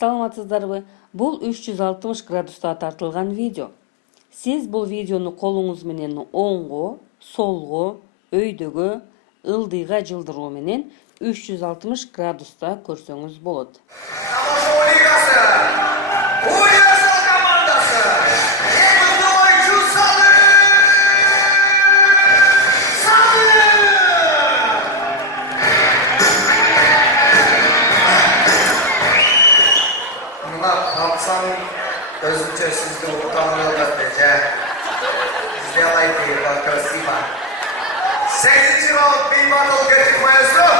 Саламатсыздарбы? Бул 360 градуста тартылган видео. Сиз бул видеону колуңуз менен оңго, солго, өйдөгө, ылдыйга жылдыруу менен 360 градуста көрсөңүз болот. Özümce sizde utanmıyorlar bence. Сделайте это красиво. 8 раунд бейбатл geçik maestro.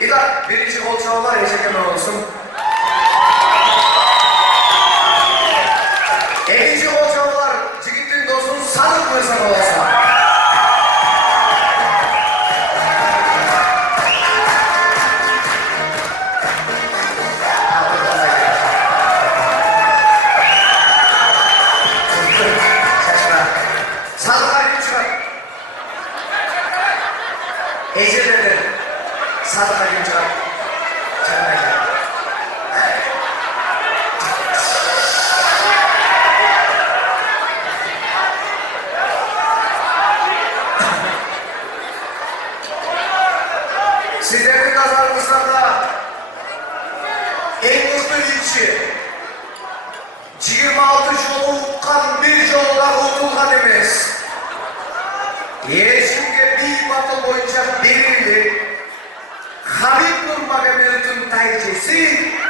İlk birinci gol çalılar eşekeme olsun. 50. gol çalılar Cigit'in dostun Sadık Mırsan olsun. Sadık'a kim çıkar? Ece'de Sadık'a kim çıkar? Canına gel. Sizlerin kazanmışlarında en mutlu ilçi 26 жолу уккан bir жолга утулган эмес. Эшимге бейбатыл боюнча берилди. Habib Nurmagomedovдун тайчеси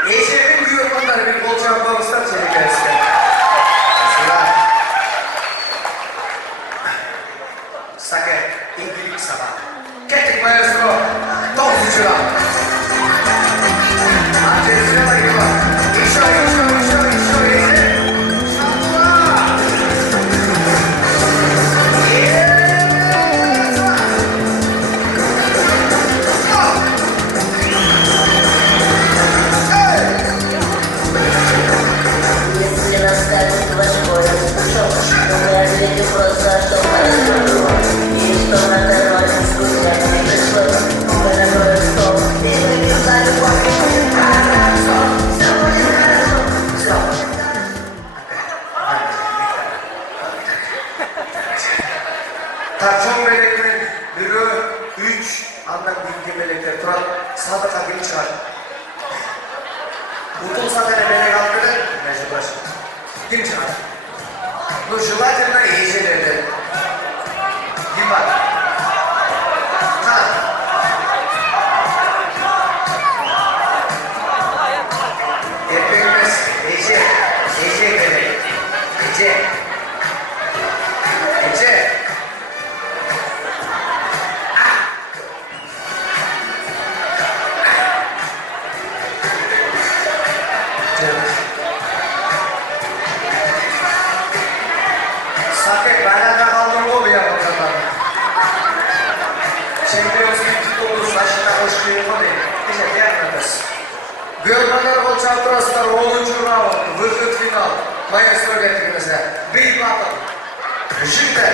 эшегин күйөргөндөр бир гол чабабыздар чекеске. Саке ингилик саба. Кеттик маэстро. 9-чу раунд. Tarçon meleklerin biri 3, andan bilgi melekler turan Sadık'a kim çıkar? Utulsa da melek altını mecbur başım. Kim çıkar? Bu желательно ecelerden. Kim var? Ha? Hepimiz Ece melek. Ece. Sakit banyak kaldım o bir yapamadım. Champions League titulu saçına hoş geldin. Teşekkür ederiz. Görmeler gol çaltırasılar 10. round, vıhıt final. Maestro getirmenize. Bir battle. Şimdi.